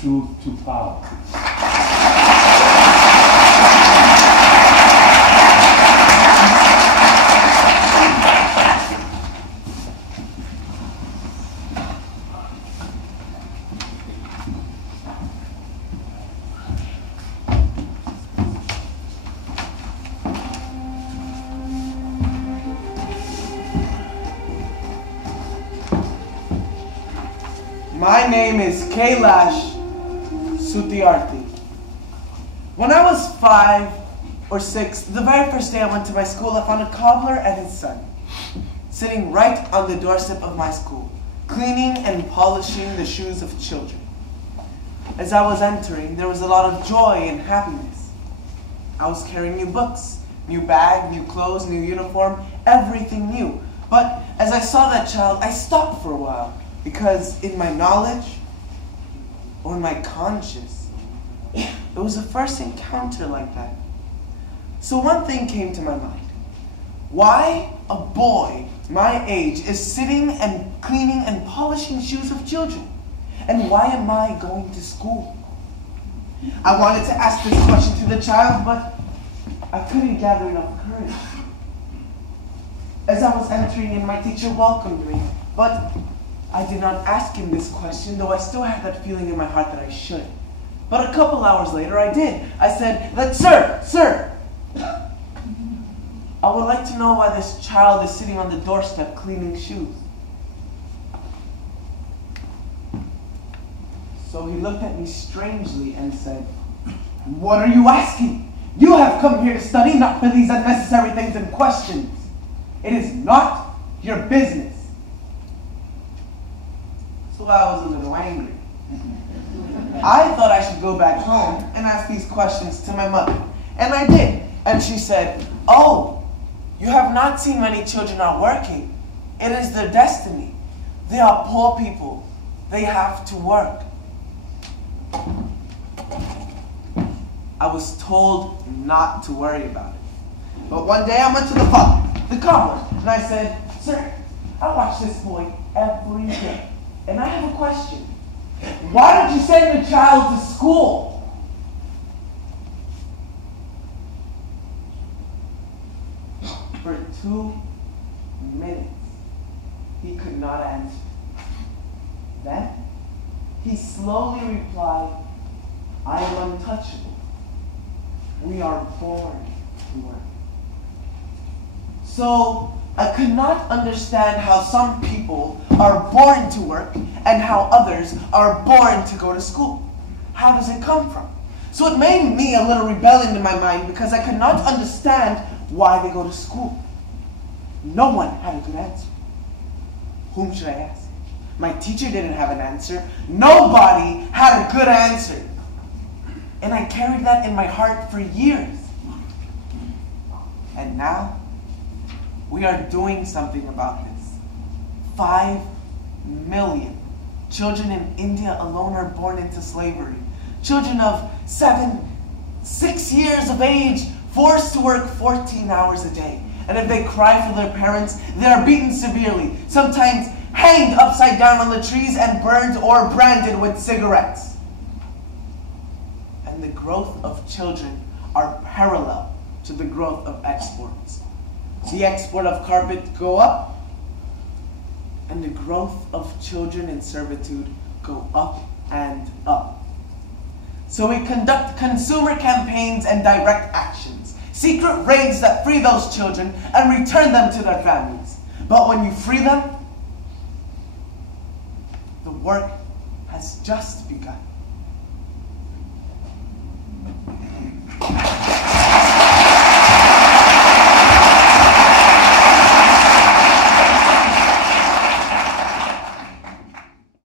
truth to power. My name is Kailash Satyarthi. When I was 5 or 6, the very first day I went to my school, I found a cobbler and his son sitting right on the doorstep of my school, cleaning and polishing the shoes of children. As I was entering, there was a lot of joy and happiness. I was carrying new books, new bag, new clothes, new uniform, everything new. But as I saw that child, I stopped for a while. Because in my knowledge, or in my conscience, it was the first encounter like that. So one thing came to my mind. Why a boy my age is sitting and cleaning and polishing shoes of children? And why am I going to school? I wanted to ask this question to the child, but I couldn't gather enough courage. As I was entering in, my teacher welcomed me, but I did not ask him this question, though I still had that feeling in my heart that I should. But a couple hours later, I did. I said, Sir, I would like to know why this child is sitting on the doorstep cleaning shoes. So he looked at me strangely and said, What are you asking? You have come here to study, not for these unnecessary things and questions. It is not your business. So I was a little angry. I thought I should go back home and ask these questions to my mother. And I did. And she said, Oh, you have not seen many children are working. It is their destiny. They are poor people. They have to work. I was told not to worry about it. But one day I went to the cobbler, and I said, Sir, I watch this boy every day. And I have a question. Why don't you send your child to school? For 2 minutes, he could not answer. Then, he slowly replied, I am untouchable. We are born to work. So, I could not understand how some people are born to work and how others are born to go to school. How does it come from? So it made me a little rebellion in my mind because I could not understand why they go to school. No one had a good answer. Whom should I ask? My teacher didn't have an answer. Nobody had a good answer. And I carried that in my heart for years. And now, we are doing something about this. 5 million children in India alone are born into slavery. Children of 6 years of age, forced to work 14 hours a day. And if they cry for their parents, they are beaten severely, sometimes hanged upside down on the trees and burned or branded with cigarettes. And the growth of children are parallel to the growth of exports. The export of carpet go up, and the growth of children in servitude go up and up. So we conduct consumer campaigns and direct actions, secret raids that free those children and return them to their families. But when you free them, the work has just begun.